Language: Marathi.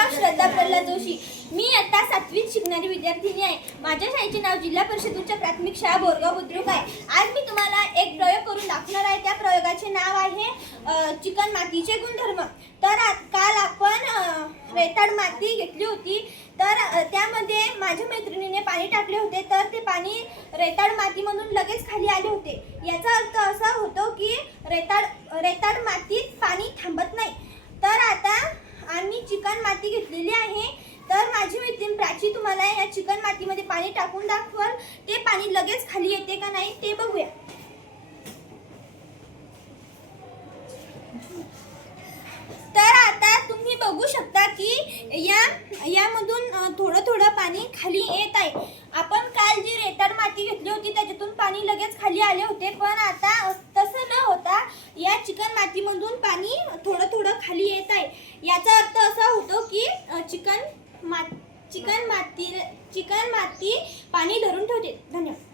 नाव श्रद्धा प्रल्हाद जोशी. मी इयत्ता 7वीत शिकणारी विद्यार्थिनी आहे. माझ्या शाळेचे नाव जिल्हा परिषद उच्च प्राथमिक शाळा बोरगाव बुद्रुक आहे. आज मी तुम्हाला एक प्रयोग करून दाखवणार आहे. त्या प्रयोगाचे नाव आहे चिकण मातीचे गुणधर्म. तर काल आपण रेताड माती घेतली होती. तर त्यामध्ये माझ्या मैत्रिणीने पाणी टाकले होते. तर ते पाणी रेताड मातीमधून लगेच खाली आले होते. याचा अर्थ असा होतो की रेताड मातीत पाणी थांबत नाही. तर आता आम्ही चिकण माती घेतलेली आहे. तर माझी मैत्रीण प्राची तुम्हाला या चिकन मातीमध्ये पाणी टाकून दाखवल. ते पाणी लगेच खाली येते का नाही ते बघूया. तर आता तुम्ही बघू शकता की यामधून थोडं थोडं पाणी खाली येत आहे. आपण काल जी रेताड माती घेतली होती त्याच्यातून पाणी लगेच खाली आले होते, पण आता तसं न होता या चिकन मातीमधून पाणी थोडं थोडं खाली येत आहे. याचा अर्थ असा होतो की चिकन माती पाणी धरून ठेवते. धन्यवाद.